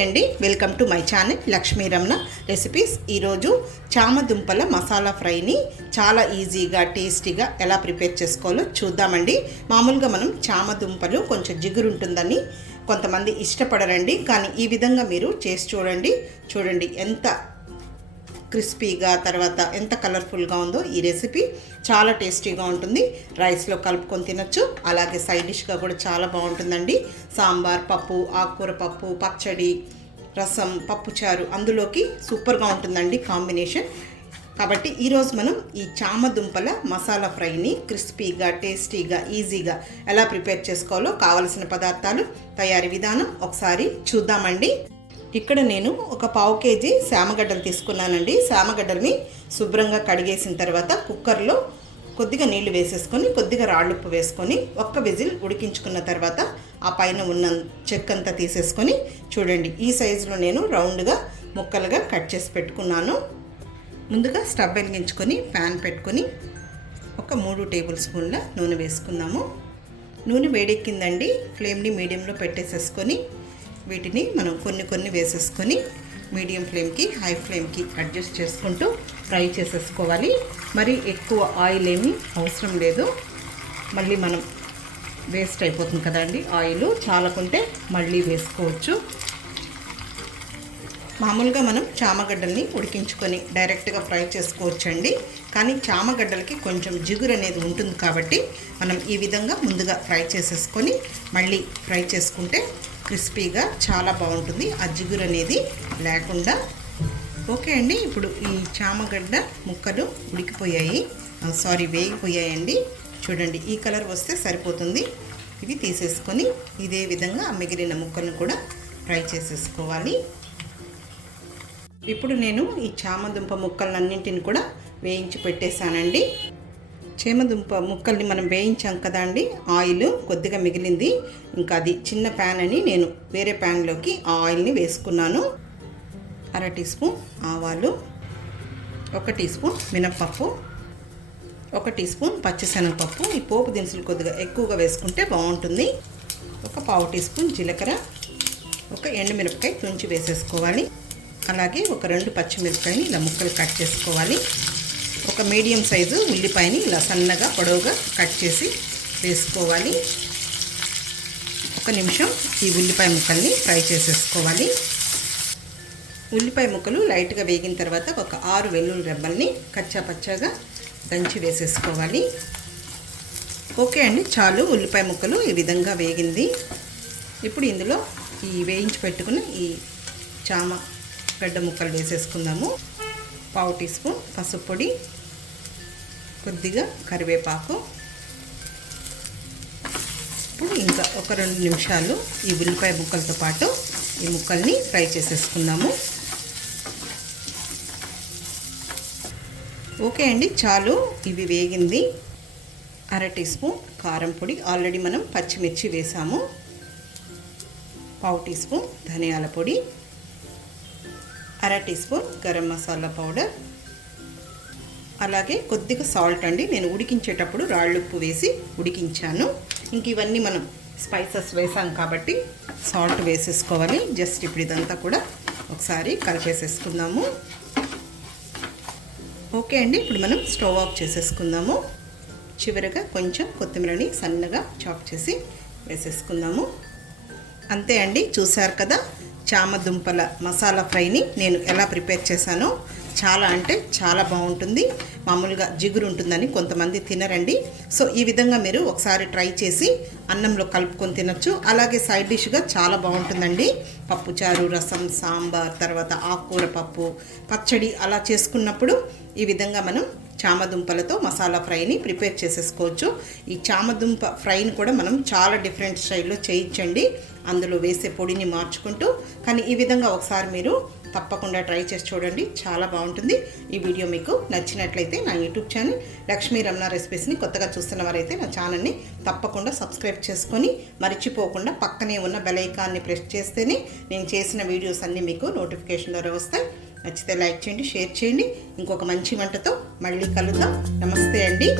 అండి welcome to my channel Lakshmi Ramana recipes. ఈరోజు చామదుంపల మసాలా ఫ్రైని చాలా ఈజీగా టేస్టీగా ఎలా ప్రిపేర్ చేసుకోవాలో చూద్దామండి. మామూలుగా మనం చామదుంపలు కొంచెం జిగురు ఉంటుందని కొంతమంది ఇష్టపడరండి, కానీ ఈ విధంగా మీరు చేసి చూడండి ఎంత క్రిస్పీగా తర్వాత ఎంత కలర్ఫుల్గా ఉందో. ఈ రెసిపీ చాలా టేస్టీగా ఉంటుంది. రైస్లో కలుపుకొని తినొచ్చు, అలాగే సైడ్ డిష్గా కూడా చాలా బాగుంటుందండి. సాంబార్, పప్పు, ఆకుకూర పప్పు, పచ్చడి, రసం, పప్పుచారు అందులోకి సూపర్గా ఉంటుందండి కాంబినేషన్. కాబట్టి ఈరోజు మనం ఈ చామదుంపల మసాలా ఫ్రైని క్రిస్పీగా టేస్టీగా ఈజీగా ఎలా ప్రిపేర్ చేసుకోవాలో కావలసిన పదార్థాలు, తయారీ విధానం ఒకసారి చూద్దామండి. ఇక్కడ నేను ఒక 1/2 కేజీ శామగడ్డలు తీసుకున్నానండి. శామగడ్డల్ని శుభ్రంగా కడిగేసిన తర్వాత కుక్కర్లో కొద్దిగా నీళ్లు వేసేసుకొని కొద్దిగా రాళ్ళుప్పు వేసుకొని ఒక్క విజిల్ ఉడికించుకున్న తర్వాత ఆ పైన ఉన్న చెక్కంతా తీసేసుకొని చూడండి ఈ సైజులో నేను రౌండ్గా ముక్కలుగా కట్ చేసి పెట్టుకున్నాను. ముందుగా స్టవ్ వెలిగించుకొని ప్యాన్ పెట్టుకొని ఒక 3 టేబుల్ స్పూన్ల నూనె వేసుకుందాము. నూనె వేడెక్కిందండి. ఫ్లేమ్ని మీడియంలో పెట్టేసేసుకొని వీటిని మనం కొన్ని వేసేసుకొని మీడియం ఫ్లేమ్కి హై ఫ్లేమ్కి అడ్జస్ట్ చేసుకుంటూ ఫ్రై చేసేసుకోవాలి. మరి ఎక్కువ ఆయిల్ ఏమీ అవసరం లేదు, మళ్ళీ మనం వేస్ట్ అయిపోతుంది కదండి. ఆయిల్ చాలకుంటే మళ్ళీ వేసుకోవచ్చు. మామూలుగా మనం చామగడ్డల్ని ఉడికించుకొని డైరెక్ట్గా ఫ్రై చేసుకోవచ్చండి, కానీ చామగడ్డలకి కొంచెం జిగురు అనేది ఉంటుంది కాబట్టి మనం ఈ విధంగా ముందుగా ఫ్రై చేసేసుకొని మళ్ళీ ఫ్రై చేసుకుంటే క్రిస్పీగా చాలా బాగుంటుంది, ఆ జిగురు అనేది లేకుండా. ఓకే అండి, ఇప్పుడు ఈ చామగడ్డ ముక్కలు వేగిపోయాయండి. చూడండి ఈ కలర్ వస్తే సరిపోతుంది. ఇవి తీసేసుకొని ఇదే విధంగా మిగిలిన ముక్కలను కూడా ఫ్రై చేసేసుకోవాలి. ఇప్పుడు నేను ఈ చామదుంప ముక్కలన్నింటిని కూడా వేయించి పెట్టేశానండి. చామదుంప ముక్కల్ని మనం వేయించాం కదా అండి, ఆయిల్ కొద్దిగా మిగిలింది. ఇంకా అది చిన్న ప్యాన్ అని నేను వేరే ప్యాన్లోకి ఆ ఆయిల్ని వేసుకున్నాను. 1/2 టీ స్పూన్ ఆవాలు, 1 టీ స్పూన్ మినప్పప్పు, 1 టీ స్పూన్ పచ్చిశనగపప్పు. ఈ పోపు దినుసులు కొద్దిగా ఎక్కువగా వేసుకుంటే బాగుంటుంది. ఒక 1/2 టీ స్పూన్ జీలకర్ర, ఒక ఎండుమిరపకాయ తుంచి వేసేసుకోవాలి. అలాగే ఒక 2 పచ్చిమిరపకాయని ఇలా ముక్కలు కట్ చేసుకోవాలి. ఒక మీడియం సైజు ఉల్లిపాయని ఇలా సన్నగా పొడవుగా కట్ చేసి వేసుకోవాలి. 1 నిమిషం ఈ ఉల్లిపాయ ముక్కల్ని ఫ్రై చేసేసుకోవాలి. ఉల్లిపాయ ముక్కలు లైట్గా వేగిన తర్వాత ఒక 6 వెల్లుల్లి రెబ్బల్ని కచ్చాపచ్చాగా దంచి వేసేసుకోవాలి. ఓకే అండి, చాలు. ఉల్లిపాయ ముక్కలు ఈ విధంగా వేగింది. ఇప్పుడు ఇందులో ఈ వేయించి పెట్టుకున్న ఈ చామగడ్డ ముక్కలు వేసేసుకుందాము. 1/2 టీ స్పూన్ పసుపు పొడి, కొద్దిగా కరివేపాకు. ఇప్పుడు ఇంకా ఒక 2 నిమిషాలు ఈ ఉల్లిపాయ ముక్కలతో పాటు ఈ ముక్కల్ని ఫ్రై చేసేసుకుందాము. ఓకే అండి, చాలు. ఇవి వేగింది. 1/2 టీ స్పూన్ కారం పొడి, ఆల్రెడీ మనం పచ్చిమిర్చి వేసాము. 1/2 టీ స్పూన్ ధనియాల పొడి, 1/2 teaspoon garam masala powder, అలాగే కొద్దిగా సాల్ట్ అండి. నేను ఉడికించేటప్పుడు రాళ్ళుప్పు వేసి ఉడికించాను. ఇంక ఇవన్నీ మనం స్పైసెస్ వేసాం కాబట్టి సాల్ట్ వేసేసుకోవాలి. జస్ట్ ఇప్పుడు ఇదంతా కూడా ఒకసారి కలిపేసేసుకుందాము. ఓకే అండి, ఇప్పుడు మనం స్టవ్ ఆఫ్ చేసేసుకుందాము. చివరగా కొంచెం కొత్తిమీరని సన్నగా చాప్ చేసి వేసేసుకుందాము. అంతే అండి, చూసారు కదా చామదుంపల మసాలా ఫ్రైని నేను ఎలా ప్రిపేర్ చేశానో. చాలా అంటే చాలా బాగుంటుంది. మామూలుగా జిగురు ఉంటుందని కొంతమంది తినరండి. సో ఈ విధంగా మీరు ఒకసారి ట్రై చేసి అన్నంలో కలుపుకొని తినొచ్చు. అలాగే సైడ్ డిష్గా చాలా బాగుంటుందండి. పప్పుచారు, రసం, సాంబార్, తర్వాత ఆకుకూర పప్పు, పచ్చడి అలా చేసుకున్నప్పుడు ఈ విధంగా మనం చామదుంపలతో మసాలా ఫ్రైని ప్రిపేర్ చేసేసుకోవచ్చు. ఈ చామదుంప ఫ్రైని కూడా మనం చాలా డిఫరెంట్ స్టైల్లో చేయించండి, అందులో వేసే పొడిని మార్చుకుంటూ. కానీ ఈ విధంగా ఒకసారి మీరు తప్పకుండా ట్రై చేసి చూడండి, చాలా బాగుంటుంది. ఈ వీడియో మీకు నచ్చినట్లయితే నా యూట్యూబ్ ఛానల్ లక్ష్మీ రమణ రెసిపీస్ని కొత్తగా చూస్తున్న వారైతే నా ఛానల్ని తప్పకుండా సబ్స్క్రైబ్ చేసుకొని మర్చిపోకుండా పక్కనే ఉన్న బెల్ ఐకాన్ని ప్రెస్ చేస్తేనే నేను చేసిన వీడియోస్ అన్నీ మీకు నోటిఫికేషన్ ద్వారా వస్తాయి. నచ్చితే లైక్ చేయండి, షేర్ చేయండి. ఇంకొక మంచి వంటతో మళ్ళీ కలుద్దాం. నమస్తే అండి.